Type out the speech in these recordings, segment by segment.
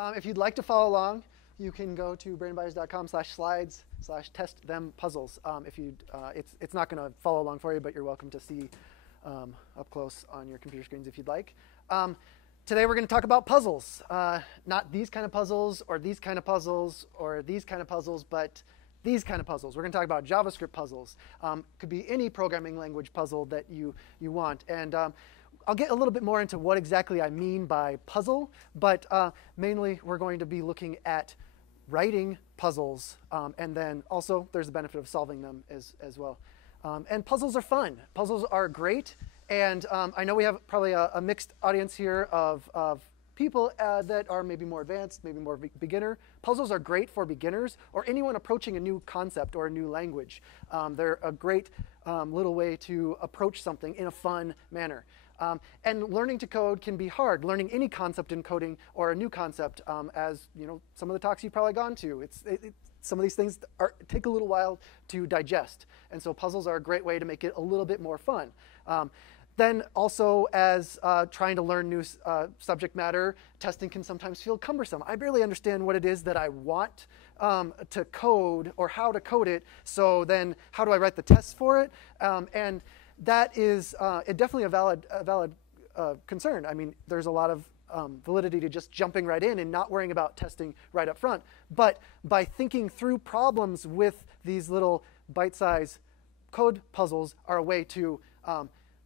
If you'd like to follow along, you can go to brandenbyers.com/slides/test-them-puzzles. It's not going to follow along for you, but you're welcome to see up close on your computer screens if you'd like. Today we're going to talk about puzzles. Not these kind of puzzles, or these kind of puzzles, or these kind of puzzles, but these kind of puzzles. We're going to talk about JavaScript puzzles. Could be any programming language puzzle that you want. And I'll get a little bit more into what exactly I mean by puzzle, but mainly we're going to be looking at writing puzzles, and then also there's the benefit of solving them as well. And puzzles are fun. Puzzles are great, and I know we have probably a mixed audience here of people that are maybe more advanced, maybe more beginner. Puzzles are great for beginners or anyone approaching a new concept or a new language. They're a great little way to approach something in a fun manner. And learning to code can be hard. Learning any concept in coding or a new concept, as you know, some of the talks you've probably gone to, some of these things take a little while to digest. And so puzzles are a great way to make it a little bit more fun. Then also, as trying to learn new subject matter, testing can sometimes feel cumbersome. I barely understand what it is that I want to code or how to code it. So then how do I write the tests for it? And that is definitely a valid concern. I mean, there's a lot of validity to just jumping right in and not worrying about testing right up front. But by thinking through problems with these little bite-sized code puzzles are a way to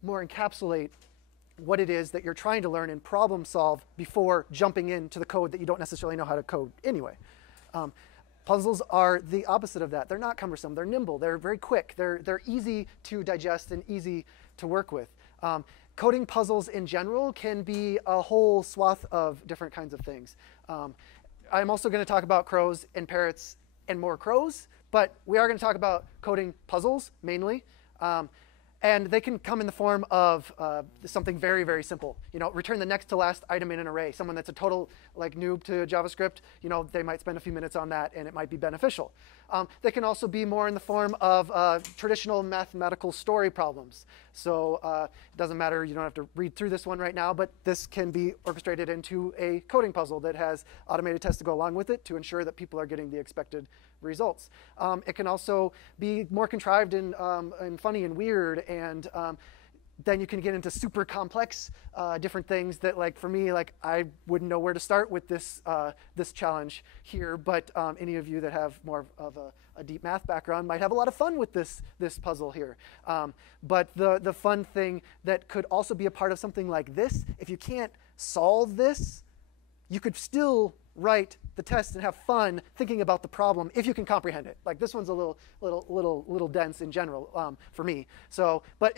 more encapsulate what it is that you're trying to learn and problem solve before jumping into the code that you don't necessarily know how to code anyway. Puzzles are the opposite of that. They're not cumbersome. They're nimble. They're very quick. They're easy to digest and easy to work with. Coding puzzles in general can be a whole swath of different kinds of things. I'm also going to talk about crows and parrots and more crows, but we are going to talk about coding puzzles mainly. And they can come in the form of something very, very simple. You know, return the next to last item in an array. Someone that's a total noob to JavaScript, you know, they might spend a few minutes on that, and it might be beneficial. They can also be more in the form of traditional mathematical story problems. So it doesn't matter. You don't have to read through this one right now, but this can be orchestrated into a coding puzzle that has automated tests to go along with it to ensure that people are getting the expected results. It can also be more contrived and funny and weird, and then you can get into super complex different things that, like for me, like I wouldn't know where to start with this challenge here. But any of you that have more of a deep math background might have a lot of fun with this puzzle here. But the fun thing that could also be a part of something like this, if you can't solve this, you could still write the test and have fun thinking about the problem if you can comprehend it. Like this one's a little dense in general for me. So, but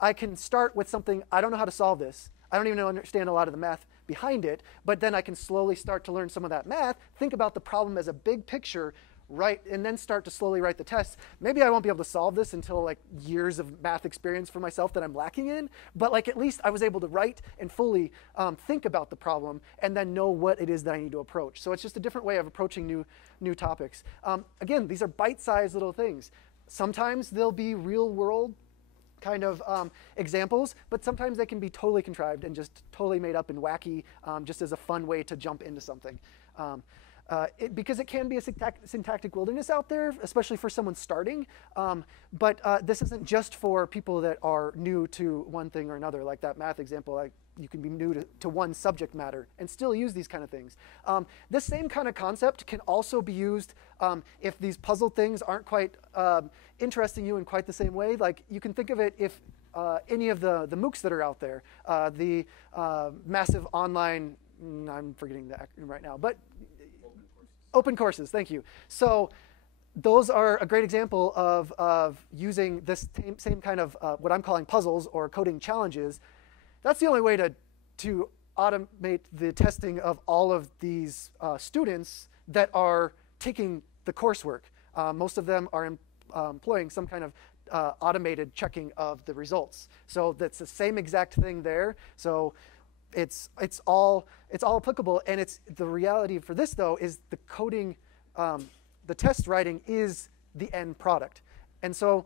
I can start with something. I don't know how to solve this. I don't even understand a lot of the math behind it. But then I can slowly start to learn some of that math. Think about the problem as a big picture. Right, and then start to slowly write the tests. Maybe I won't be able to solve this until like years of math experience for myself that I'm lacking in, but like at least I was able to write and fully think about the problem and then know what it is that I need to approach. So it's just a different way of approaching new topics. Again, these are bite-sized little things. Sometimes they'll be real-world kind of examples, but sometimes they can be totally contrived and just totally made up and wacky, just as a fun way to jump into something. Because it can be a syntactic wilderness out there, especially for someone starting. But this isn't just for people that are new to one thing or another. Like that math example, you can be new to one subject matter and still use these kind of things. This same kind of concept can also be used if these puzzle things aren't quite interesting you in quite the same way. Like you can think of it if any of the MOOCs that are out there, the massive online, I'm forgetting the acronym right now, but open courses, thank you. So those are a great example of using this same kind of what I'm calling puzzles or coding challenges. That's the only way to automate the testing of all of these students that are taking the coursework. Most of them are employing some kind of automated checking of the results. So that's the same exact thing there. So it's all applicable, and it's the reality for this though is the coding, the test writing is the end product, and so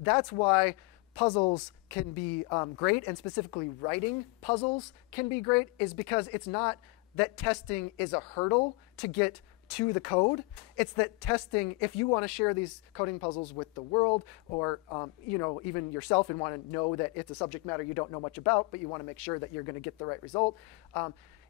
that's why puzzles can be great, and specifically writing puzzles can be great, is because it's not that testing is a hurdle to get to the code. It's that testing, if you want to share these coding puzzles with the world, or even yourself, and want to know that it's a subject matter you don't know much about, but you want to make sure that you're going to get the right result,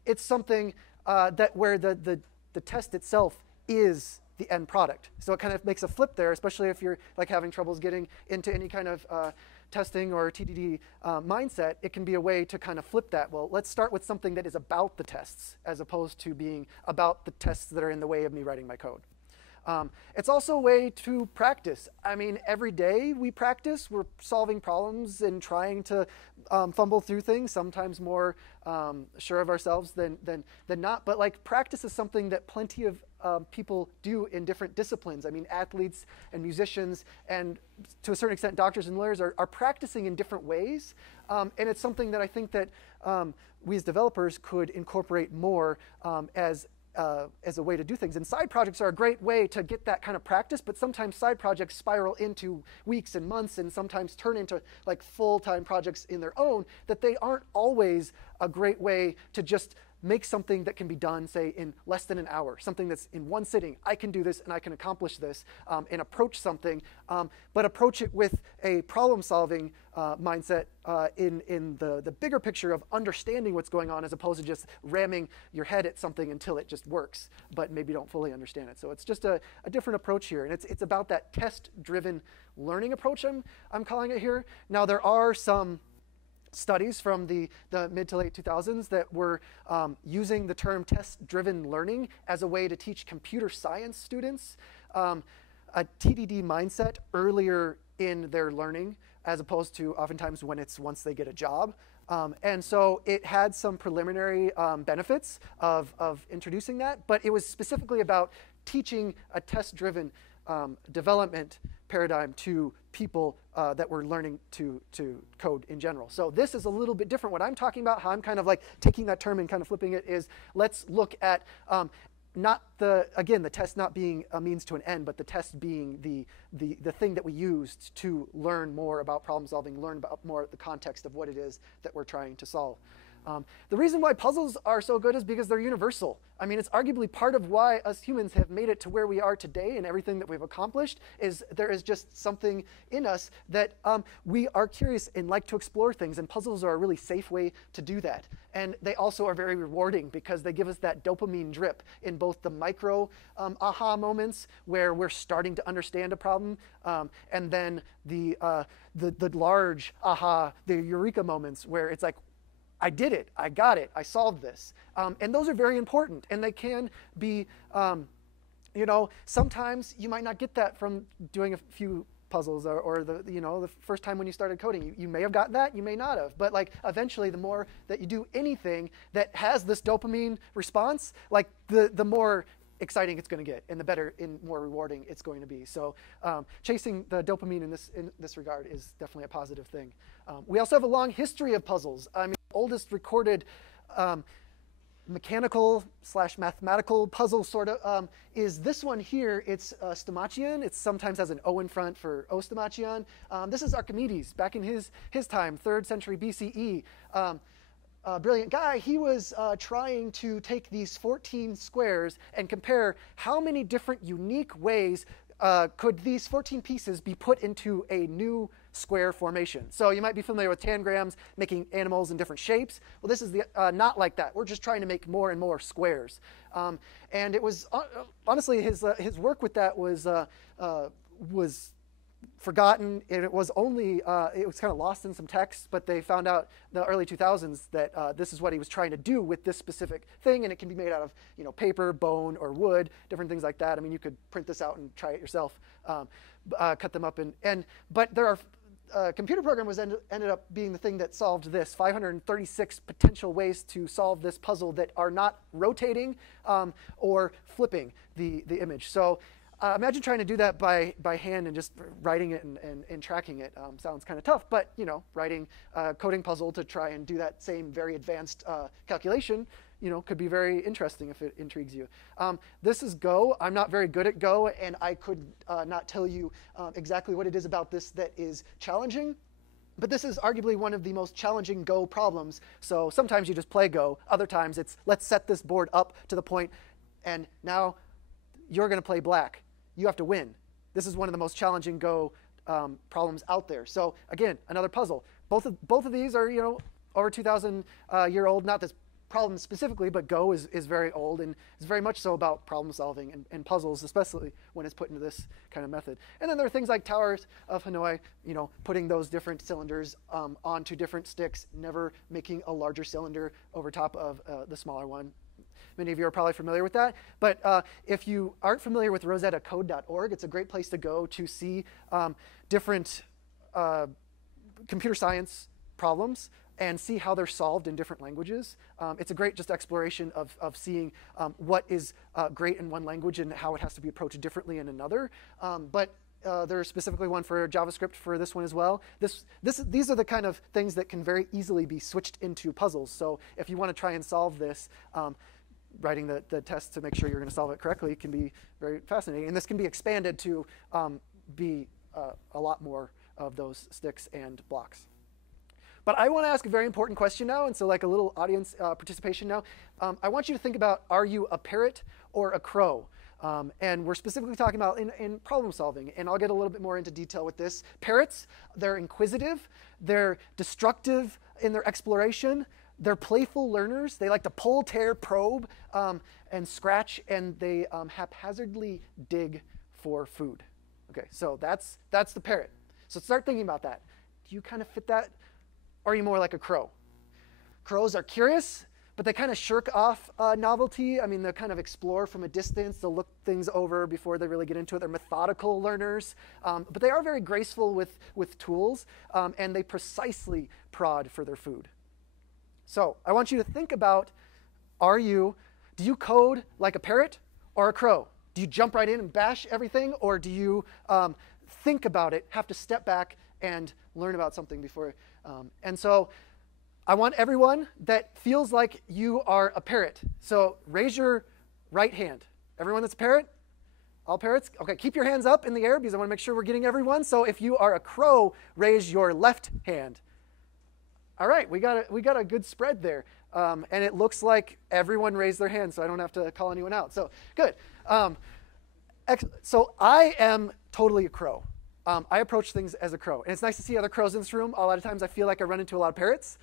it's something that where the test itself is the end product. So it kind of makes a flip there, especially if you're like having troubles getting into any kind of testing or TDD mindset. It can be a way to kind of flip that. Well, let's start with something that is about the tests as opposed to being about the tests that are in the way of me writing my code. It's also a way to practice. I mean, every day we practice. We're solving problems and trying to fumble through things, sometimes more sure of ourselves than not. But like, practice is something that plenty of people do in different disciplines. I mean, athletes and musicians, and to a certain extent doctors and lawyers are practicing in different ways. And it's something that I think that we as developers could incorporate more as a way to do things. And side projects are a great way to get that kind of practice, but sometimes side projects spiral into weeks and months and sometimes turn into like full-time projects in their own, that they aren't always a great way to just make something that can be done, say, in less than an hour, something that's in one sitting. I can do this and I can accomplish this, and approach something, but approach it with a problem-solving mindset in the bigger picture of understanding what's going on, as opposed to just ramming your head at something until it just works, but maybe don't fully understand it. So it's just a different approach here, and it's about that test-driven learning approach, I'm calling it here. Now, there are some studies from the mid to late 2000s that were using the term test-driven learning as a way to teach computer science students a TDD mindset earlier in their learning, as opposed to oftentimes once they get a job. And so it had some preliminary benefits of introducing that, but it was specifically about teaching a test-driven development paradigm to people that were learning to code in general. So this is a little bit different. What I'm talking about, how I'm kind of like taking that term and kind of flipping it, is let's look at not the test not being a means to an end, but the test being the thing that we used to learn more about problem solving, learn about more the context of what it is that we're trying to solve. The reason why puzzles are so good is because they're universal. I mean, it's arguably part of why us humans have made it to where we are today, and everything that we've accomplished is there is just something in us that we are curious and like to explore things, and puzzles are a really safe way to do that. And they also are very rewarding because they give us that dopamine drip in both the micro aha moments where we're starting to understand a problem, and then the large aha, the eureka moments where it's like, I did it, I got it, I solved this. And those are very important, and they can be, sometimes you might not get that from doing a few puzzles or the first time when you started coding. You may have gotten that, you may not have, but like eventually the more that you do anything that has this dopamine response, like the more exciting it's going to get, and the better and more rewarding it's going to be. So chasing the dopamine in this regard is definitely a positive thing. We also have a long history of puzzles. I mean, the oldest recorded mechanical/mathematical puzzle sort of is this one here. It's Stomachion. It sometimes has an O in front for O Stomachion. This is Archimedes back in his time, 3rd century BCE. Brilliant guy. He was trying to take these 14 squares and compare how many different unique ways could these 14 pieces be put into a new square formation. So you might be familiar with tangrams, making animals in different shapes. Well, this is not like that. We're just trying to make more and more squares. And it was honestly his work with that was forgotten, and it was only it was kind of lost in some texts, but they found out in the early 2000s that this is what he was trying to do with this specific thing, and it can be made out of paper, bone, or wood, different things like that. I mean, you could print this out and try it yourself, cut them up, but there are computer programmers ended up being the thing that solved this. 536 potential ways to solve this puzzle that are not rotating or flipping the image. So imagine trying to do that by hand and just writing it and tracking it. Sounds kind of tough, but writing a coding puzzle to try and do that same very advanced calculation, could be very interesting if it intrigues you. This is Go. I'm not very good at Go, and I could not tell you exactly what it is about this that is challenging. But this is arguably one of the most challenging Go problems. So sometimes you just play Go. Other times it's, let's set this board up to the point, and now you're going to play black. You have to win. This is one of the most challenging Go problems out there. So again, another puzzle. Both of these are, over 2,000 year old. Not this problem specifically, but Go is very old, and it's very much so about problem solving and puzzles, especially when it's put into this kind of method. And then there are things like Towers of Hanoi, putting those different cylinders onto different sticks, never making a larger cylinder over top of the smaller one. Many of you are probably familiar with that. But if you aren't familiar with rosettacode.org, it's a great place to go to see different computer science problems and see how they're solved in different languages. It's a great just exploration of seeing what is great in one language and how it has to be approached differently in another. But there's specifically one for JavaScript for this one as well. These are the kind of things that can very easily be switched into puzzles. So if you want to try and solve this, writing the test to make sure you're going to solve it correctly can be very fascinating. And this can be expanded to be a lot more of those sticks and blocks. But I want to ask a very important question now, and so like a little audience participation now. I want you to think about, are you a parrot or a crow? And we're specifically talking about in problem solving, and I'll get a little bit more into detail with this. Parrots, they're inquisitive, they're destructive in their exploration, they're playful learners, they like to pull, tear, probe, and scratch, and they haphazardly dig for food. Okay, so that's the parrot. So start thinking about that. Do you kind of fit that? Or are you more like a crow? Crows are curious, but they kind of shirk off novelty. I mean, they'll kind of explore from a distance. They'll look things over before they really get into it. They're methodical learners, but they are very graceful with tools, and they precisely prod for their food. So I want you to think about, do you code like a parrot or a crow? Do you jump right in and bash everything, or do you think about it, have to step back and learn about something before? And so I want everyone that feels like you are a parrot. So raise your right hand. Everyone that's a parrot? All parrots? Okay, keep your hands up in the air because I want to make sure we're getting everyone. So if you are a crow, raise your left hand. All right, we got a good spread there. And it looks like everyone raised their hand, so I don't have to call anyone out. So good. So I am totally a crow. I approach things as a crow. And it's nice to see other crows in this room. A lot of times I feel like I run into a lot of parrots.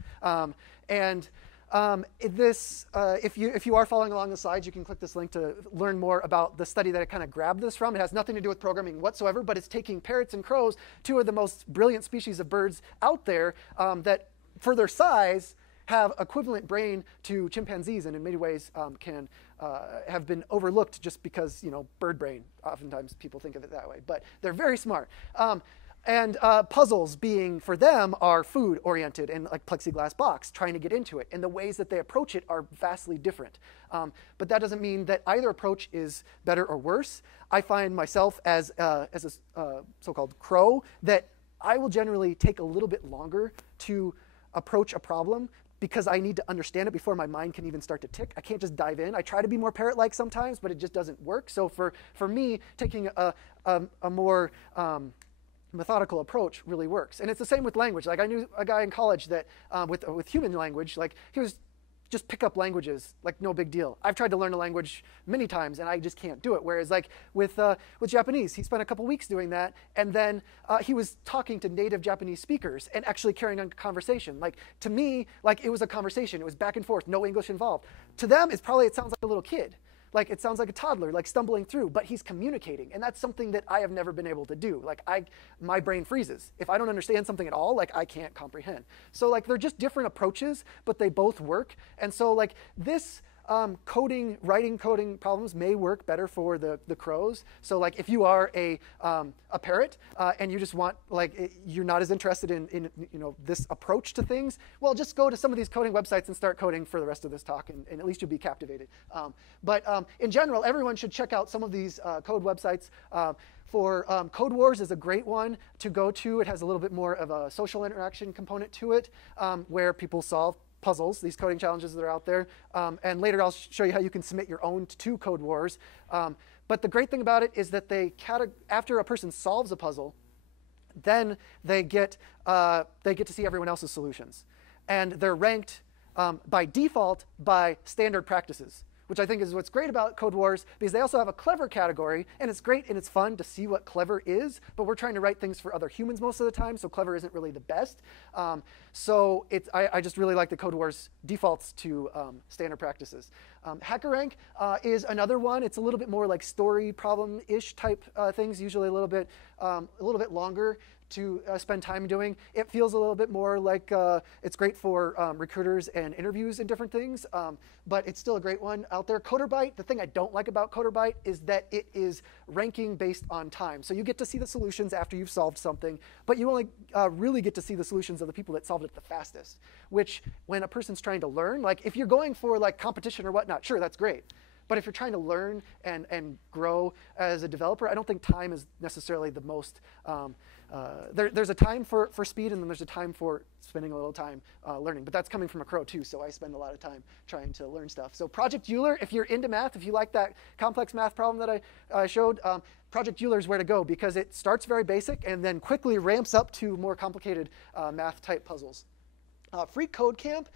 If you are following along the slides, you can click this link to learn more about the study that I kind of grabbed this from. It has nothing to do with programming whatsoever, but it's taking parrots and crows, two of the most brilliant species of birds out there, that for their size have equivalent brain to chimpanzees, and in many ways can have been overlooked just because, bird brain. Oftentimes people think of it that way, but they're very smart. And puzzles being, for them, are food-oriented and like plexiglass box, trying to get into it. And the ways that they approach it are vastly different. But that doesn't mean that either approach is better or worse. I find myself as a so-called crow that I will generally take a little bit longer to approach a problem because I need to understand it before my mind can even start to tick. I can't just dive in. I try to be more parrot-like sometimes, but it just doesn't work. So for me, taking a more methodical approach really works. And it's the same with language. Like I knew a guy in college that with human language, like he was just pick up languages like no big deal. I've tried to learn a language many times and I just can't do it. Whereas like with Japanese, he spent a couple weeks doing that, and then he was talking to native Japanese speakers and actually carrying on a conversation. Like to me, like it was a conversation. It was back and forth, no English involved. To them, it sounds like a little kid. Like it sounds like a toddler, like stumbling through, but he's communicating. And that's something that I have never been able to do. Like my brain freezes. If I don't understand something at all, like I can't comprehend. So like they're just different approaches, but they both work. And so like this writing coding problems may work better for the crows. So like if you are a parrot and you just want, like you're not as interested in this approach to things, well, just go to some of these coding websites and start coding for the rest of this talk, and at least you'll be captivated. But in general, everyone should check out some of these code websites. Code Wars is a great one to go to. It has a little bit more of a social interaction component to it, where people solve puzzles, these coding challenges that are out there. And later I'll show you how you can submit your own to Code Wars. But the great thing about it is that after a person solves a puzzle, then they get to see everyone else's solutions. And they're ranked by default by standard practices, which I think is what's great about Code Wars, because they also have a clever category, and it's great and it's fun to see what clever is, but we're trying to write things for other humans most of the time, so clever isn't really the best. I just really like the Code Wars defaults to standard practices. HackerRank is another one. It's a little bit more like story problem-ish type things, usually a little bit longer to spend time doing. It feels a little bit more like it's great for recruiters and interviews and different things, but it's still a great one out there. CoderByte, the thing I don't like about CoderByte is that it is ranking based on time. So you get to see the solutions after you've solved something, but you only really get to see the solutions of the people that solved it the fastest, which when a person's trying to learn, like if you're going for like competition or whatnot, sure, that's great. But if you're trying to learn and grow as a developer, I don't think time is necessarily the most. There's a time for speed, and then there's a time for spending a little time learning. But that's coming from a crow too, so I spend a lot of time trying to learn stuff. So Project Euler, if you're into math, if you like that complex math problem that I showed, Project Euler is where to go, because it starts very basic and then quickly ramps up to more complicated math-type puzzles. Free Code Camp,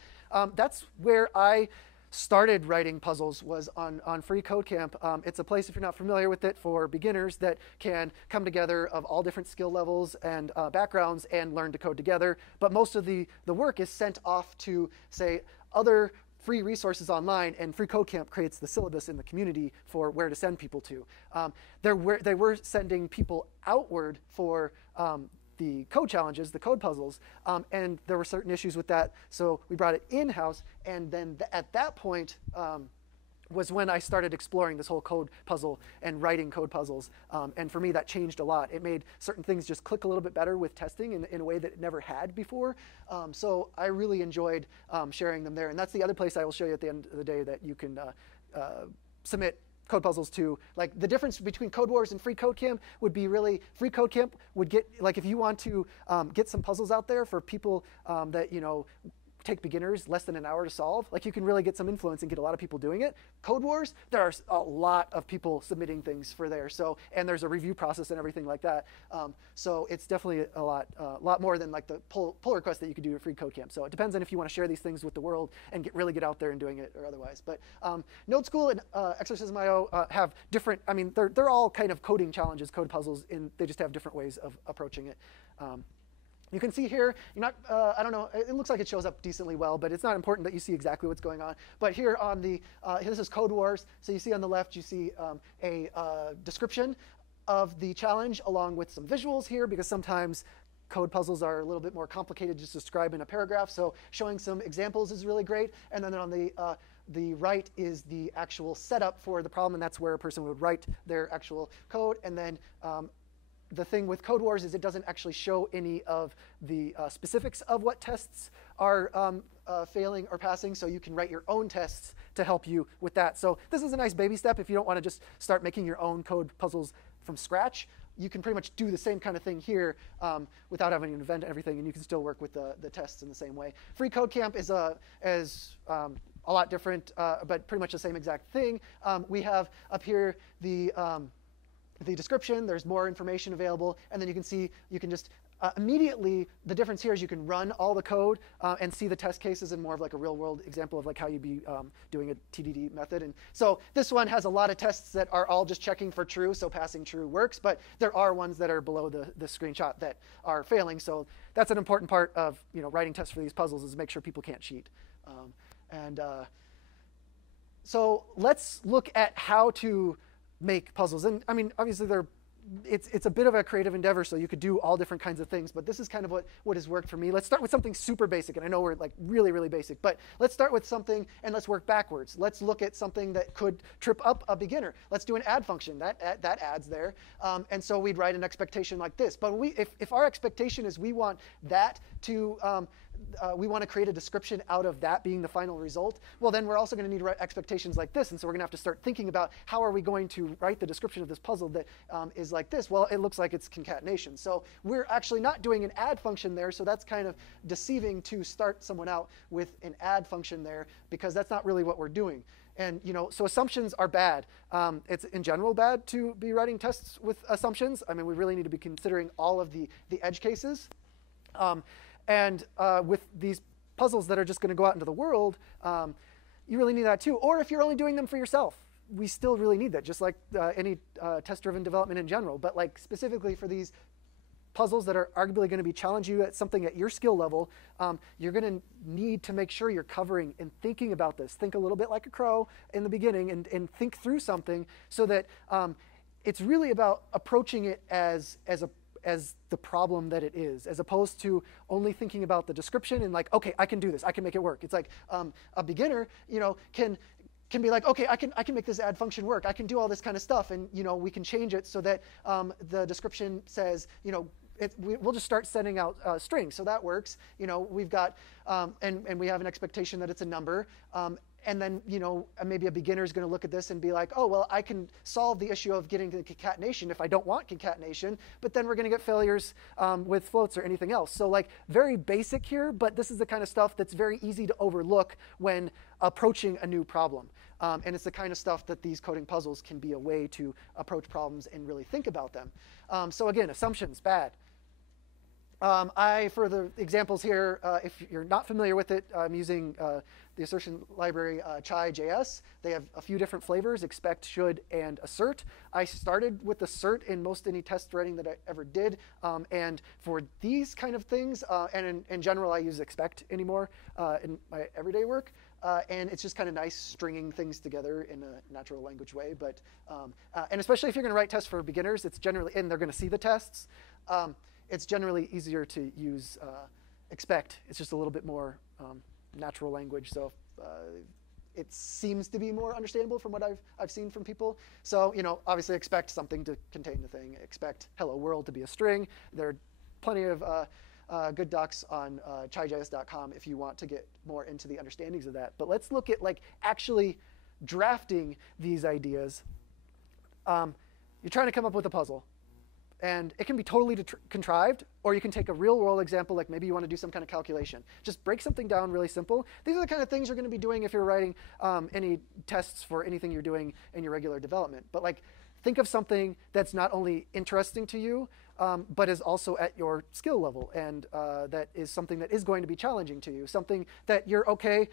that's where I started writing puzzles, was on Free Code Camp. It's a place, if you're not familiar with it, for beginners that can come together of all different skill levels and backgrounds and learn to code together. But most of the work is sent off to, say, other free resources online, and Free Code Camp creates the syllabus in the community for where to send people to. They were sending people outward for the code challenges, the code puzzles, and there were certain issues with that, so we brought it in-house, and then at that point was when I started exploring this whole code puzzle and writing code puzzles, and for me that changed a lot. It made certain things just click a little bit better with testing in a way that it never had before, so I really enjoyed sharing them there, and that's the other place I will show you at the end of the day that you can submit code puzzles to. Like the difference between Code Wars and Free Code Camp would be really, Free Code Camp would get, like if you want to get some puzzles out there for people that, you know, take beginners less than an hour to solve, like you can really get some influence and get a lot of people doing it. Code Wars, there are a lot of people submitting things for there, so, and there's a review process and everything like that. So it's definitely a lot more than like the pull request that you could do at Free Code Camp. So it depends on if you want to share these things with the world and really get out there and doing it or otherwise. But Node School and Exercism.io have different, I mean, they're all kind of coding challenges, code puzzles, and they just have different ways of approaching it. You can see here, you're not, I don't know, it looks like it shows up decently well, but it's not important that you see exactly what's going on. But here on the, this is Code Wars. So you see on the left, you see a description of the challenge along with some visuals here, because sometimes code puzzles are a little bit more complicated to just describe in a paragraph. So showing some examples is really great. And then on the right is the actual setup for the problem, and that's where a person would write their actual code. And then the thing with Code Wars is it doesn't actually show any of the specifics of what tests are failing or passing, so you can write your own tests to help you with that. So this is a nice baby step if you don't want to just start making your own code puzzles from scratch. You can pretty much do the same kind of thing here without having an event and everything, and you can still work with the tests in the same way. Free Code Camp is a lot different, but pretty much the same exact thing. We have up here the description. There's more information available, and then you can see, you can just immediately, the difference here is you can run all the code and see the test cases in more of like a real world example of like how you'd be doing a TDD method. And so this one has a lot of tests that are all just checking for true, so passing true works, but there are ones that are below the screenshot that are failing. So that's an important part of, you know, writing tests for these puzzles, is make sure people can't cheat. So let's look at how to make puzzles. And I mean, obviously it's a bit of a creative endeavor, so you could do all different kinds of things, but this is kind of what has worked for me. Let's start with something super basic, and I know we're like really, really basic, but let's start with something and let's work backwards. Let's look at something that could trip up a beginner. Let's do an add function. That adds there, and so we'd write an expectation like this. But if our expectation is we want that to we want to create a description out of that being the final result, well, then we're also going to need to write expectations like this. And so we're going to have to start thinking about how are we going to write the description of this puzzle that is like this? Well, it looks like it's concatenation. So we're actually not doing an add function there. So that's kind of deceiving to start someone out with an add function there, because that's not really what we're doing. And so assumptions are bad. It's in general bad to be writing tests with assumptions. I mean, we really need to be considering all of the edge cases. And with these puzzles that are just going to go out into the world, you really need that too. Or if you're only doing them for yourself, we still really need that, just like any test-driven development in general. But like specifically for these puzzles that are arguably going to be challenge you at something at your skill level, you're going to need to make sure you're covering and thinking about this. Think a little bit like a crow in the beginning and think through something so that it's really about approaching it as the problem that it is, as opposed to only thinking about the description and like, okay, I can do this, I can make it work. It's like a beginner, can be like, okay, I can make this add function work. I can do all this kind of stuff, and we can change it so that the description says, we'll just start sending out strings. So that works. We've got and we have an expectation that it's a number. And then, maybe a beginner is going to look at this and be like, oh, well, I can solve the issue of getting to concatenation if I don't want concatenation, but then we're going to get failures with floats or anything else. So like very basic here, but this is the kind of stuff that's very easy to overlook when approaching a new problem. And it's the kind of stuff that these coding puzzles can be a way to approach problems and really think about them. So again, assumptions, bad. For the examples here, if you're not familiar with it, I'm using the assertion library chai.js. They have a few different flavors: expect, should, and assert. I started with assert in most any test writing that I ever did. And for these kind of things, and in general, I use expect anymore in my everyday work. And it's just kind of nice stringing things together in a natural language way. But and especially if you're going to write tests for beginners, it's generally, and they're going to see the tests, it's generally easier to use expect. It's just a little bit more natural language. So it seems to be more understandable from what I've seen from people. So obviously expect something to contain the thing. Expect hello world to be a string. There are plenty of good docs on chai.js.com if you want to get more into the understandings of that. But let's look at like actually drafting these ideas. You're trying to come up with a puzzle. And it can be totally contrived, or you can take a real-world example, like maybe you want to do some kind of calculation. Just break something down really simple. These are the kind of things you're going to be doing if you're writing any tests for anything you're doing in your regular development. But like, think of something that's not only interesting to you, but is also at your skill level, and that is something that is going to be challenging to you. Something that you're okay,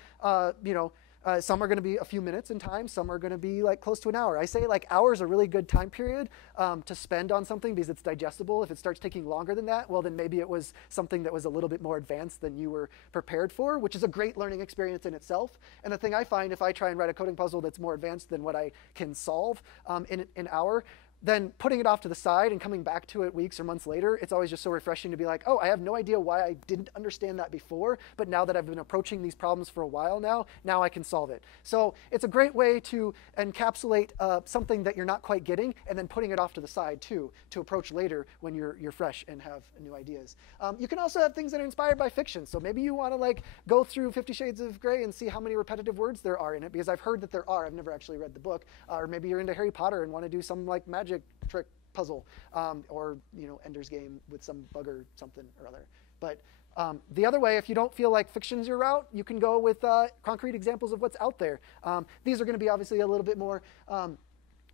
some are going to be a few minutes in time. Some are going to be like close to an hour. I say like hours are a really good time period to spend on something because it's digestible. If it starts taking longer than that, well, then maybe it was something that was a little bit more advanced than you were prepared for, which is a great learning experience in itself. And the thing I find, if I try and write a coding puzzle that's more advanced than what I can solve in an hour, then putting it off to the side and coming back to it weeks or months later, it's always just so refreshing to be like, oh, I have no idea why I didn't understand that before, but now that I've been approaching these problems for a while now I can solve it. So it's a great way to encapsulate something that you're not quite getting, and then putting it off to the side too, to approach later when you're fresh and have new ideas. You can also have things that are inspired by fiction. So maybe you want to like go through 50 Shades of Grey and see how many repetitive words there are in it, because I've heard that there are. I've never actually read the book. Or maybe you're into Harry Potter and want to do some like magic trick puzzle, or Ender's Game with some bug or something or other. But the other way, if you don't feel like fiction's your route, you can go with concrete examples of what's out there. These are going to be obviously a little bit more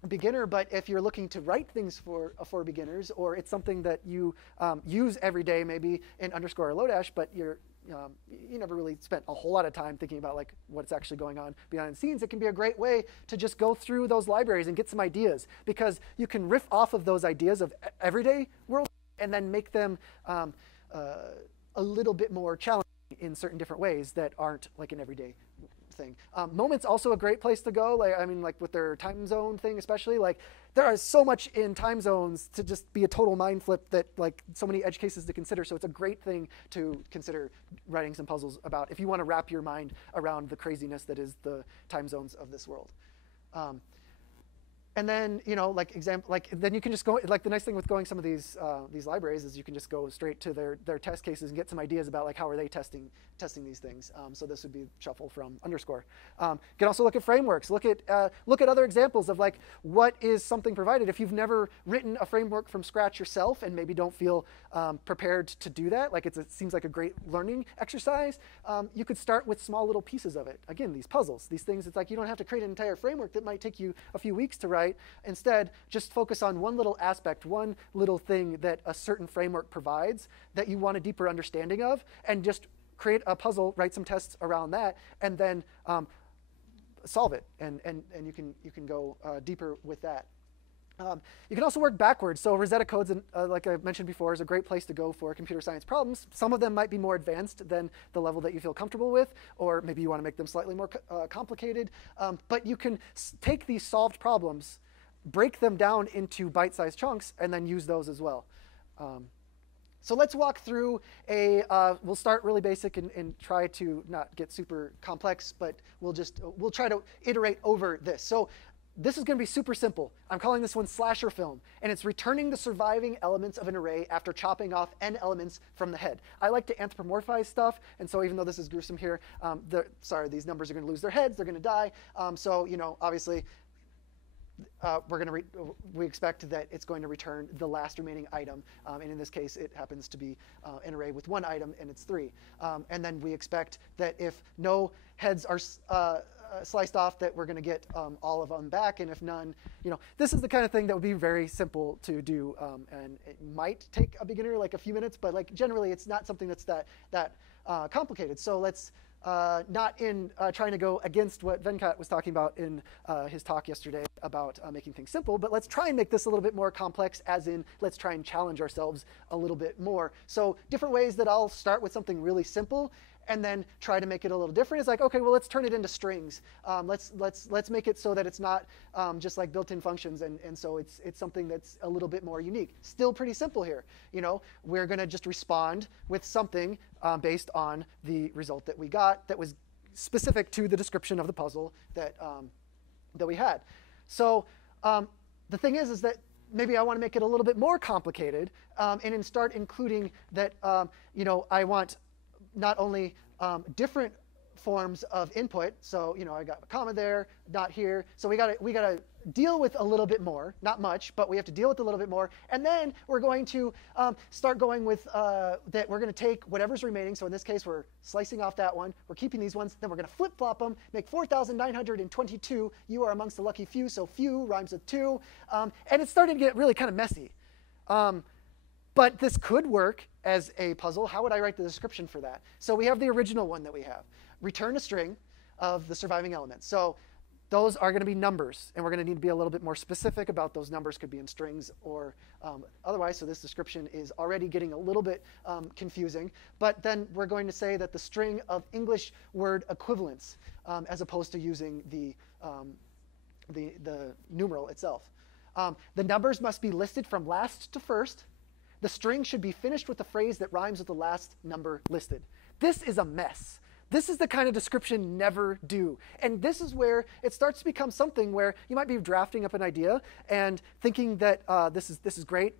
beginner, but if you're looking to write things for beginners, or it's something that you use every day, maybe in underscore or Lodash, but you never really spent a whole lot of time thinking about like what's actually going on behind the scenes, it can be a great way to just go through those libraries and get some ideas, because you can riff off of those ideas of everyday world and then make them a little bit more challenging in certain different ways that aren't like an everyday thing. Moment's also a great place to go. Like with their time zone thing, especially, like there is so much in time zones to just be a total mind flip, that like so many edge cases to consider. So it's a great thing to consider writing some puzzles about if you want to wrap your mind around the craziness that is the time zones of this world. And then, then you can just go, like the nice thing with going some of these libraries is you can just go straight to their test cases and get some ideas about like how are they testing these things. So this would be shuffle from underscore. You can also look at frameworks, look at other examples of like what is something provided. If you've never written a framework from scratch yourself and maybe don't feel prepared to do that, like it seems like a great learning exercise, you could start with small little pieces of it. Again, these puzzles, these things, it's like you don't have to create an entire framework that might take you a few weeks to write. Instead, just focus on one little aspect, one little thing that a certain framework provides that you want a deeper understanding of, and just create a puzzle, write some tests around that, and then solve it. And you can go deeper with that. You can also work backwards. So Rosetta Codes, like I mentioned before, is a great place to go for computer science problems. Some of them might be more advanced than the level that you feel comfortable with, or maybe you want to make them slightly more complicated. But you can take these solved problems, break them down into bite-sized chunks, and then use those as well. So let's walk through we'll start really basic and try to not get super complex, but we'll try to iterate over this. So this is going to be super simple. I'm calling this one slasher film, and it's returning the surviving elements of an array after chopping off n elements from the head. I like to anthropomorphize stuff, and so even though this is gruesome here, these numbers are going to lose their heads, they're going to die. So obviously, we expect that it's going to return the last remaining item, and in this case, it happens to be an array with one item, and it's 3. And then we expect that if no heads are sliced off, that we're going to get all of them back, and if none, this is the kind of thing that would be very simple to do, and it might take a beginner like a few minutes, but like generally, it's not something that's that complicated. So let's not in trying to go against what Venkat was talking about in his talk yesterday about making things simple, but let's try and make this a little bit more complex, as in let's try and challenge ourselves a little bit more. So different ways that I'll start with something really simple and then try to make it a little different is like, okay, well, let's turn it into strings. Let's make it so that it's not just like built-in functions, and so it's something that's a little bit more unique. Still pretty simple here. We're going to just respond with something based on the result that we got that was specific to the description of the puzzle that we had. So the thing is that maybe I want to make it a little bit more complicated, and then start including that I want not only different forms of input. So I got a comma there, dot here. So we gotta deal with a little bit more, not much, but we have to deal with a little bit more. And then we're going to start going with that. We're going to take whatever's remaining. So in this case, we're slicing off that one. We're keeping these ones. Then we're going to flip-flop them, make 4,922. You are amongst the lucky few. So few rhymes with 2. And it's starting to get really kind of messy. But this could work as a puzzle. How would I write the description for that? So we have the original one that we have. Return a string of the surviving elements. So those are going to be numbers, and we're going to need to be a little bit more specific about those numbers. Could be in strings or otherwise. So this description is already getting a little bit confusing. But then we're going to say that the string of English word equivalents, as opposed to using the numeral itself. The numbers must be listed from last to first. The string should be finished with the phrase that rhymes with the last number listed. This is a mess. This is the kind of description never do. And this is where it starts to become something where you might be drafting up an idea and thinking that this is great.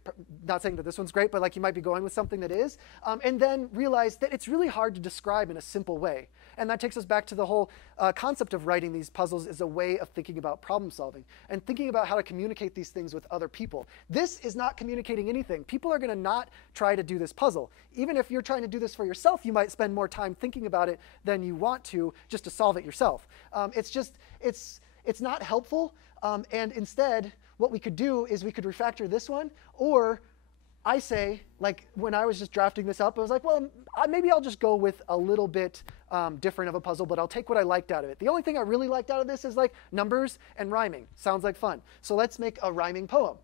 Not saying that this one's great, but like you might be going with something that is, and then realize that it's really hard to describe in a simple way. And that takes us back to the whole concept of writing these puzzles as a way of thinking about problem solving and thinking about how to communicate these things with other people. This is not communicating anything. People are going to not try to do this puzzle. Even if you're trying to do this for yourself, you might spend more time thinking about it than you want to just to solve it yourself. It's not helpful. And instead, what we could do is we could refactor this one, or I say, like when I was just drafting this up, I was like, well, maybe I'll just go with a little bit different of a puzzle, but I'll take what I liked out of it. The only thing I really liked out of this is like numbers and rhyming. Sounds like fun. So let's make a rhyming poem.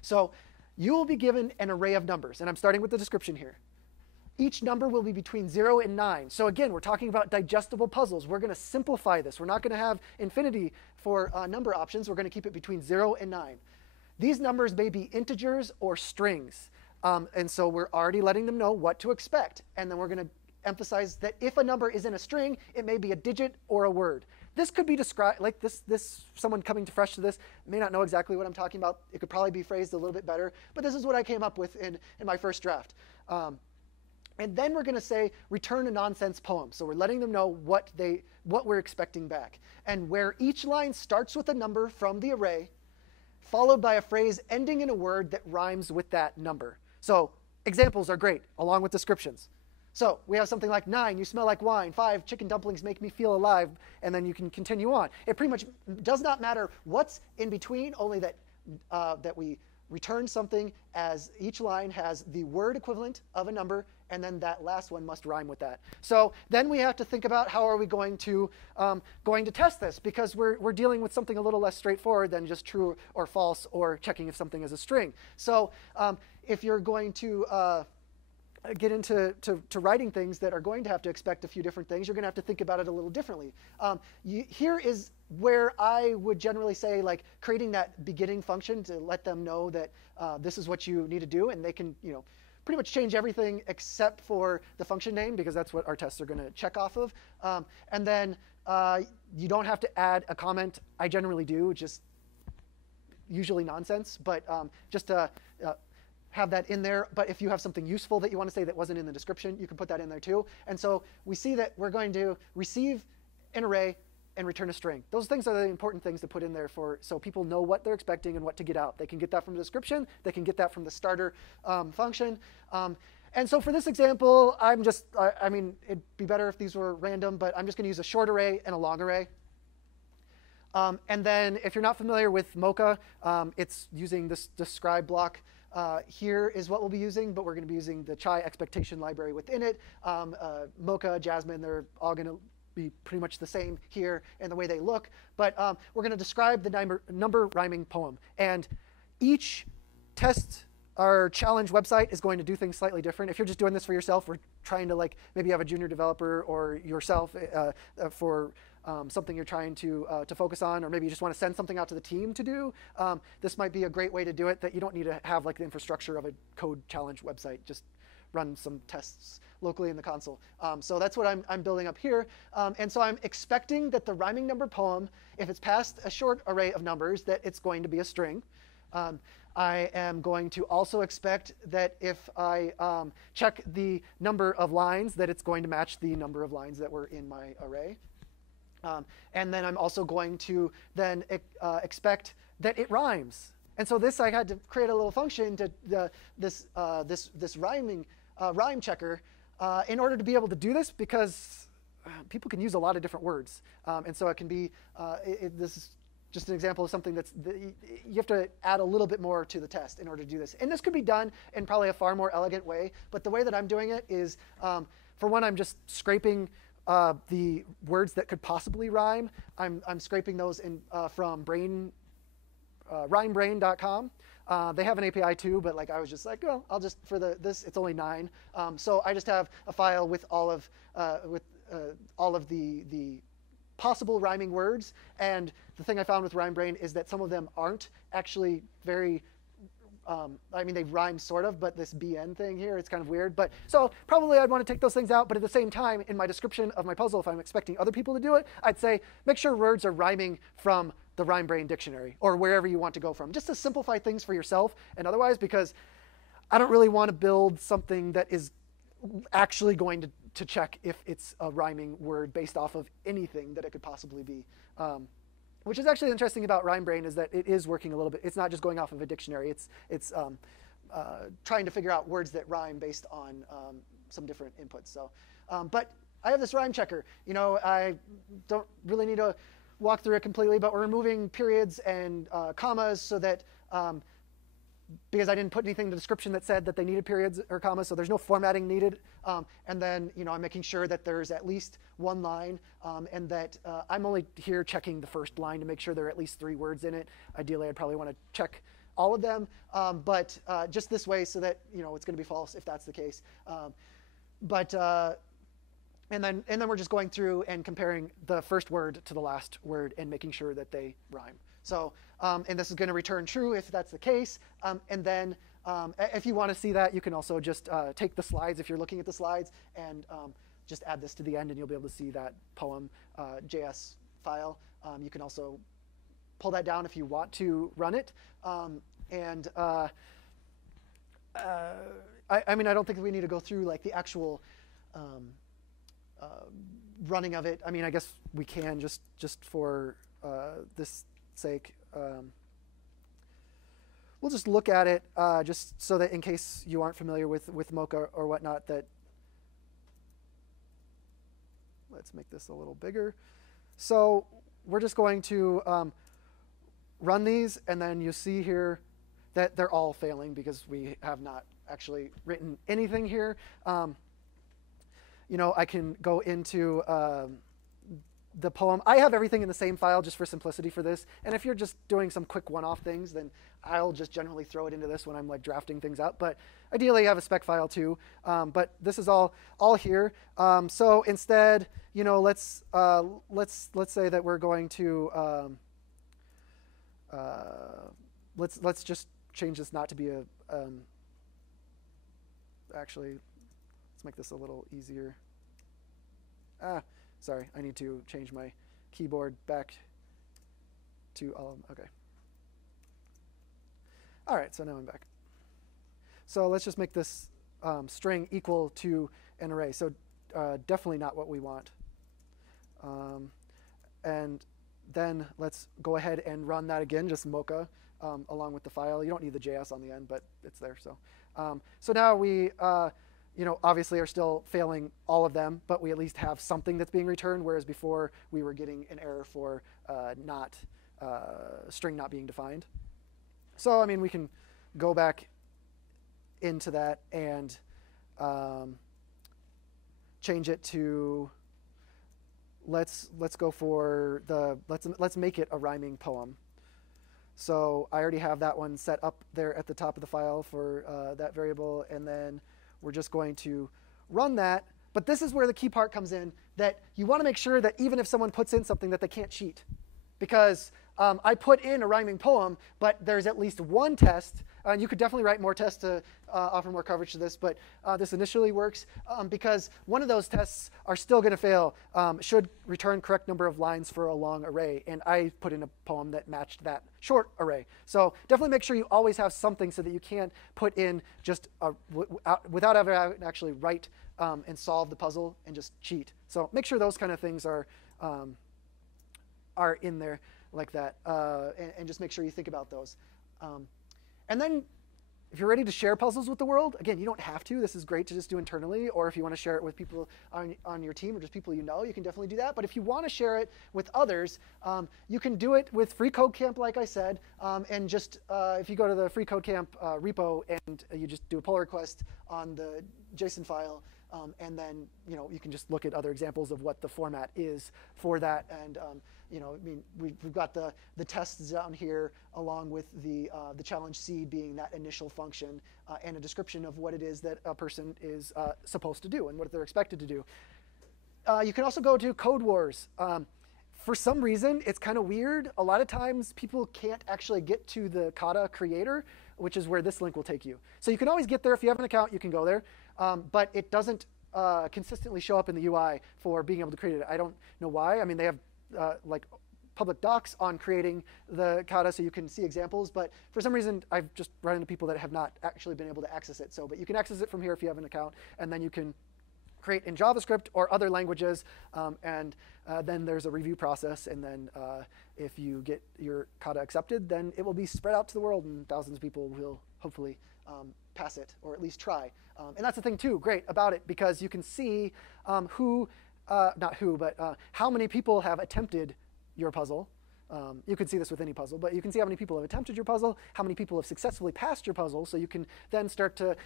So you will be given an array of numbers, and I'm starting with the description here. Each number will be between 0 and 9. So again, we're talking about digestible puzzles. We're going to simplify this. We're not going to have infinity for number options. We're going to keep it between 0 and 9. These numbers may be integers or strings. And so we're already letting them know what to expect. And then we're going to emphasize that if a number is in a string, it may be a digit or a word. this could be described like this. Someone coming fresh to this may not know exactly what I'm talking about. It could probably be phrased a little bit better, but this is what I came up with in my first draft. And then we're going to say return a nonsense poem. So we're letting them know what we're expecting back. And where each line starts with a number from the array, followed by a phrase ending in a word that rhymes with that number. So examples are great, along with descriptions. So we have something like 9, you smell like wine. 5, chicken dumplings make me feel alive. And then you can continue on. It pretty much does not matter what's in between, only that we return something as each line has the word equivalent of a number, and then that last one must rhyme with that. So then we have to think about how are we going to test this, because we're dealing with something a little less straightforward than just true or false or checking if something is a string. So if you're going to get into writing things that are going to have to expect a few different things, you're going to have to think about it a little differently. Here is where I would generally say, like, creating that beginning function to let them know that this is what you need to do, and they can, pretty much change everything except for the function name, because that's what our tests are going to check off of. And then you don't have to add a comment. I generally do, just usually nonsense, but just to have that in there. But if you have something useful that you want to say that wasn't in the description, you can put that in there too. And so we see that we're going to receive an array and return a string. Those things are the important things to put in there so people know what they're expecting and what to get out. They can get that from the description. They can get that from the starter function. And so for this example, I mean, it'd be better if these were random, but I'm just going to use a short array and a long array. And then if you're not familiar with Mocha, it's using this describe block. Here is what we'll be using, but we're going to be using the Chai expectation library within it. Mocha, Jasmine, they're all going to be pretty much the same here in the way they look. But we're going to describe the number rhyming poem. And each test or challenge website is going to do things slightly different. If you're just doing this for yourself, or trying to, like, maybe you have a junior developer or yourself for something you're trying to focus on, or maybe you just want to send something out to the team to do, this might be a great way to do it, that you don't need to have, like, the infrastructure of a code challenge website. Just run some tests locally in the console. So that's what I'm building up here. And so I'm expecting that the rhyming number poem, if it's past a short array of numbers, that it's going to be a string. I am going to also expect that if I check the number of lines, that it's going to match the number of lines that were in my array. And then I'm also going to then expect that it rhymes. And so this, I had to create a little function to this rhyme checker in order to be able to do this, because people can use a lot of different words. And so it can be, this is just an example of something you have to add a little bit more to the test in order to do this. And this could be done in probably a far more elegant way. But the way that I'm doing it is, for one, I'm just scraping the words that could possibly rhyme. I'm scraping those from rhymebrain.com. They have an API too, but I was just like, well, I'll just, for this, it's only 9. So I just have a file with all of the possible rhyming words. And the thing I found with RhymeBrain is that some of them aren't actually very, I mean, they rhyme sort of, but this BN thing here, it's kind of weird. But so probably I'd want to take those things out. But at the same time, in my description of my puzzle, if I'm expecting other people to do it, I'd say make sure words are rhyming from the RhymeBrain dictionary or wherever you want to go from, just to simplify things for yourself and otherwise, because I don't really want to build something that is actually going to check if it's a rhyming word based off of anything that it could possibly be. Which is actually interesting about RhymeBrain, is that it is working a little bit. It's not just going off of a dictionary. It's trying to figure out words that rhyme based on some different inputs. So, but I have this rhyme checker. I don't really need to walk through it completely, but we're removing periods and commas so that because I didn't put anything in the description that said that they needed periods or commas, so there's no formatting needed. And then I'm making sure that there's at least one line, and that I'm only here checking the first line to make sure there are at least 3 words in it. Ideally, I'd probably want to check all of them, but just this way so that it's going to be false if that's the case. And then we're just going through and comparing the first word to the last word and making sure that they rhyme. So, and this is going to return true if that's the case. And then if you want to see that, you can also just take the slides, if you're looking at the slides, and just add this to the end, and you'll be able to see that poem JS file. You can also pull that down if you want to run it. I mean, I don't think we need to go through like the actual running of it. I mean, I guess we can just for this sake. We'll just look at it just so that in case you aren't familiar with Mocha or whatnot, that let's make this a little bigger. So we're just going to run these, and then you see here that they're all failing because we have not actually written anything here. I can go into the poem. I have everything in the same file just for simplicity for this. And if you're just doing some quick one-off things, then I'll just generally throw it into this when I'm like drafting things out. But ideally, I have a spec file too. But this is all here. So instead, let's say that we're going to let's just change this not to be a actually, let's make this a little easier. Sorry, I need to change my keyboard back to okay. All right, so now I'm back. So let's just make this string equal to an array. So definitely not what we want. And then let's go ahead and run that again, just Mocha, along with the file. You don't need the JS on the end, but it's there. So now we obviously are still failing all of them, but we at least have something that's being returned, whereas before we were getting an error for string not being defined. So, I mean, we can go back into that and change it to, let's go for let's make it a rhyming poem. So I already have that one set up there at the top of the file for that variable, and then we're just going to run that. But this is where the key part comes in, that you want to make sure that even if someone puts in something that they can't cheat. Because I put in a rhyming poem, but there's at least one test. You could definitely write more tests to offer more coverage to this, but this initially works because one of those tests are still going to fail, should return correct number of lines for a long array. And I put in a poem that matched that short array. So definitely make sure you always have something so that you can't put in just without ever actually write and solve the puzzle and just cheat. So make sure those kind of things are in there like that, and just make sure you think about those. And then if you're ready to share puzzles with the world, again, you don't have to. This is great to just do internally, or if you want to share it with people on your team or just people you know, you can definitely do that. But if you want to share it with others, you can do it with Free Code Camp, like I said, and just if you go to the Free Code Camp repo and you just do a pull request on the JSON file, and then you can just look at other examples of what the format is for that. And I mean, we've got the tests down here, along with the challenge seed being that initial function, and a description of what it is that a person is supposed to do and what they're expected to do. You can also go to Code Wars. For some reason, it's kind of weird. A lot of times, people can't actually get to the kata creator, which is where this link will take you. So you can always get there. If you have an account, you can go there. But it doesn't consistently show up in the UI for being able to create it. I don't know why. I mean, they have like public docs on creating the kata, so you can see examples. But for some reason, I've just run into people that have not actually been able to access it. But you can access it from here if you have an account, and then you can create in JavaScript or other languages, and then there's a review process, and then if you get your kata accepted, then it will be spread out to the world, and thousands of people will hopefully pass it, or at least try. And that's the thing too, great about it, because you can see how many people have attempted your puzzle. You can see this with any puzzle, but you can see how many people have attempted your puzzle, how many people have successfully passed your puzzle, so you can then start to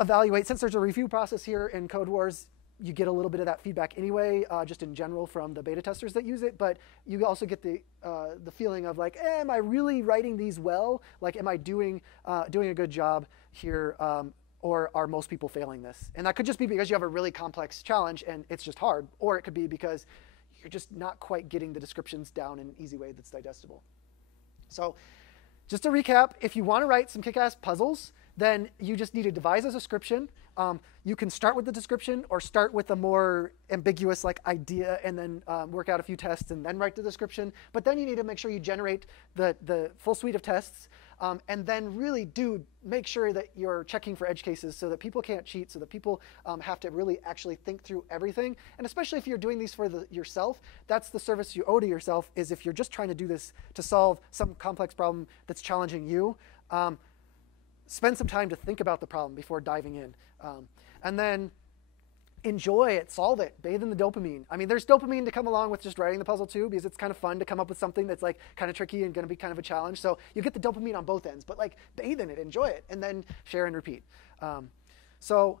evaluate. Since there's a review process here in Code Wars, you get a little bit of that feedback anyway, just in general from the beta testers that use it, but you also get the feeling of like, am I really writing these well? Like, am I doing a good job here, or are most people failing this? And that could just be because you have a really complex challenge and it's just hard, or it could be because you're just not quite getting the descriptions down in an easy way that's digestible. So just to recap, if you want to write some kick-ass puzzles, then you just need to devise a description. You can start with the description or start with a more ambiguous like idea and then work out a few tests and then write the description. But then you need to make sure you generate the full suite of tests and then really do make sure that you're checking for edge cases so that people can't cheat, so that people have to really actually think through everything. And especially if you're doing these for yourself, that's the service you owe to yourself, is if you're just trying to do this to solve some complex problem that's challenging you, spend some time to think about the problem before diving in. And then enjoy it, solve it, bathe in the dopamine. I mean, there's dopamine to come along with just writing the puzzle too, because it's kind of fun to come up with something that's like kind of tricky and going to be kind of a challenge. So you get the dopamine on both ends, but like bathe in it, enjoy it, and then share and repeat. So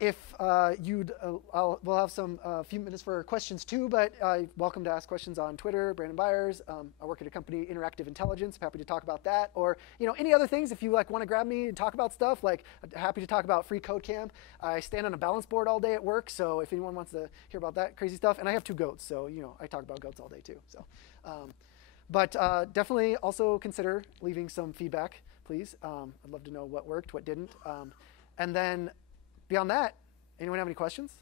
if we'll have some few minutes for questions too, but welcome to ask questions on Twitter, Branden Byers. I work at a company, Interactive Intelligence. I'm happy to talk about that, or any other things. If you like want to grab me and talk about stuff, like happy to talk about free code camp. I stand on a balance board all day at work, so if anyone wants to hear about that crazy stuff, and I have 2 goats, so I talk about goats all day too. So, but definitely also consider leaving some feedback, please. I'd love to know what worked, what didn't, and then. Beyond that, anyone have any questions?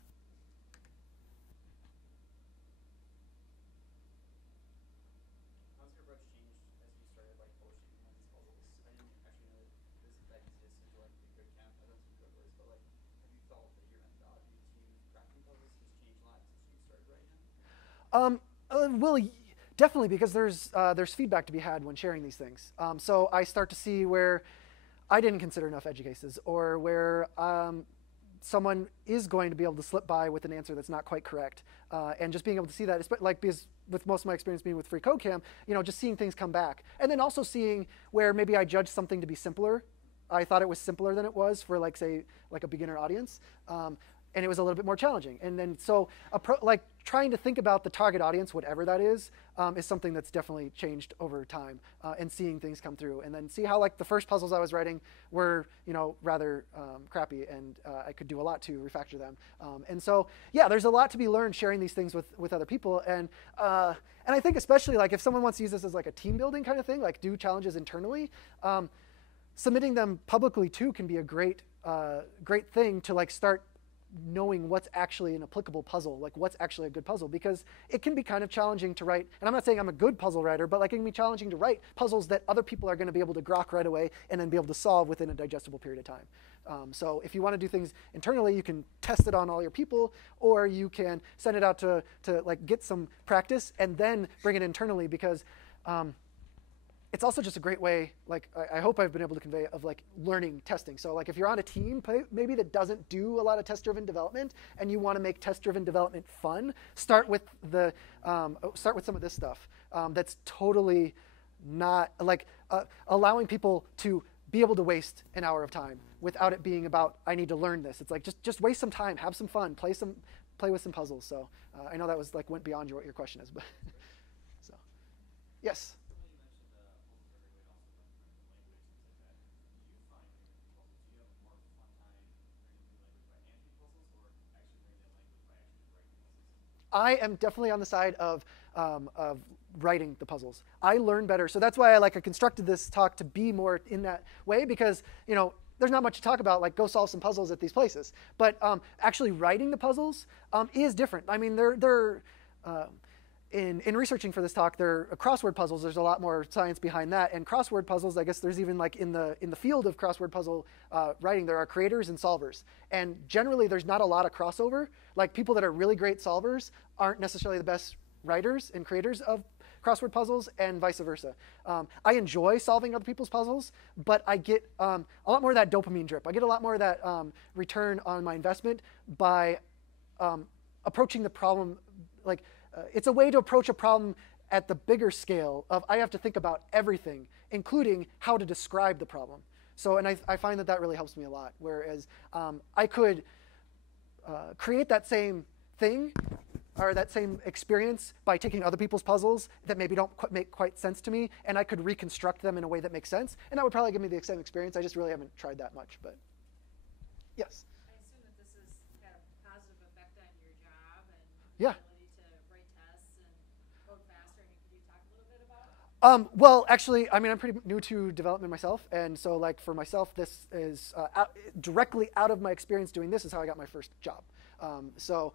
How's your approach changed as you started posting on these puzzles? I didn't actually know that exists until the code camp. I done some code words, but have you felt that your methodology to crafting puzzles has changed a lot since you started writing them? Well, definitely, because there's feedback to be had when sharing these things. So I start to see where I didn't consider enough edge cases, or where someone is going to be able to slip by with an answer that's not quite correct, and just being able to see that, because with most of my experience being with Free Code Camp, just seeing things come back, and then also seeing where maybe I judged something to be simpler. I thought it was simpler than it was for say a beginner audience, and it was a little bit more challenging. And then so trying to think about the target audience, whatever that is something that's definitely changed over time, and seeing things come through, and then see how the first puzzles I was writing were rather crappy, and I could do a lot to refactor them. And so yeah, there's a lot to be learned sharing these things with other people, and I think especially if someone wants to use this as a team building kind of thing, do challenges internally. Submitting them publicly too can be a great thing to start knowing what's actually an applicable puzzle, what's actually a good puzzle, because it can be kind of challenging to write. And I'm not saying I'm a good puzzle writer, but it can be challenging to write puzzles that other people are going to be able to grok right away and then be able to solve within a digestible period of time. So if you want to do things internally, you can test it on all your people, or you can send it out to get some practice and then bring it internally, because it's also just a great way, I hope I've been able to convey, of learning testing. So if you're on a team maybe that doesn't do a lot of test-driven development, and you want to make test-driven development fun, start with some of this stuff that's totally not allowing people to be able to waste an hour of time without it being about, I need to learn this. It's just waste some time, have some fun, play with some puzzles. So I know that was went beyond what your question is, but so yes. I am definitely on the side of writing the puzzles. I learn better. So that's why I constructed this talk to be more in that way, because there's not much to talk about, go solve some puzzles at these places. But actually writing the puzzles is different. I mean, they're in researching for this talk, they're crossword puzzles. There's a lot more science behind that. And crossword puzzles, I guess there's even in the field of crossword puzzle writing, there are creators and solvers. And generally, there's not a lot of crossover. People that are really great solvers aren't necessarily the best writers and creators of crossword puzzles, and vice versa. I enjoy solving other people's puzzles, but I get a lot more of that dopamine drip. I get a lot more of that return on my investment by approaching the problem. It's a way to approach a problem at the bigger scale of, I have to think about everything, including how to describe the problem. So, and I find that really helps me a lot. Whereas I could create that same thing or that same experience by taking other people's puzzles that maybe don't make quite sense to me, and I could reconstruct them in a way that makes sense, and that would probably give me the same experience. I just really haven't tried that much, but yes. I assume that this has had a positive effect on your job and Yeah. ability to write tests and code faster. I mean, could you talk a little bit about Well, actually, I mean, I'm pretty new to development myself, and so like for myself, this is directly out of my experience doing this is how I got my first job. So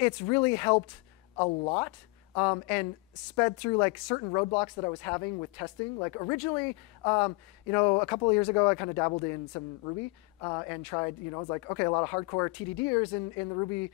it's really helped a lot, and sped through like certain roadblocks that I was having with testing. Like originally, a couple of years ago, I kind of dabbled in some Ruby and tried. It was like, okay, a lot of hardcore TDDers in the Ruby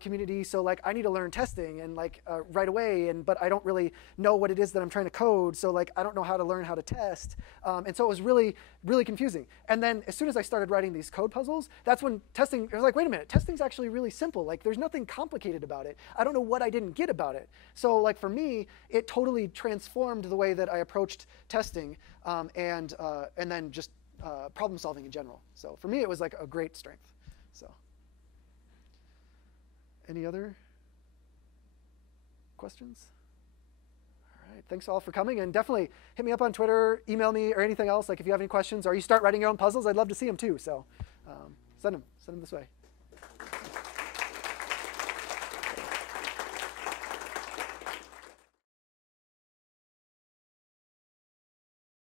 community, so like I need to learn testing and like right away, but I don't really know what it is that I'm trying to code, so like I don't know how to learn how to test, and so it was really, really confusing. And then as soon as I started writing these code puzzles, that's when testing, I was like, wait a minute, testing's actually really simple. Like there's nothing complicated about it. I don't know what I didn't get about it. So like for me, it totally transformed the way that I approached testing, and then just problem solving in general. So for me, it was like a great strength. So. Any other questions? All right, thanks all for coming, and definitely hit me up on Twitter, email me, or anything else. Like if you have any questions, or you start writing your own puzzles, I'd love to see them too. So send them this way.